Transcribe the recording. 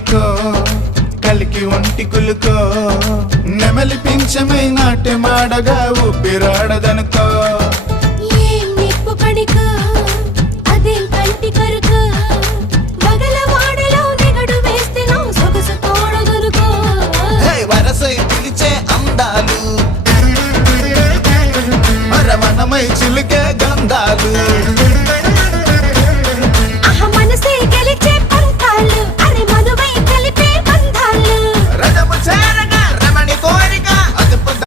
మెలికో కలికి ఒంటి కులుకో నెమలి పింఛమై నాట్యమాడగా ఊపిరాడదనుకో వరసై పిలిచే అందాలు మరమనమై చిలికే గంధాలు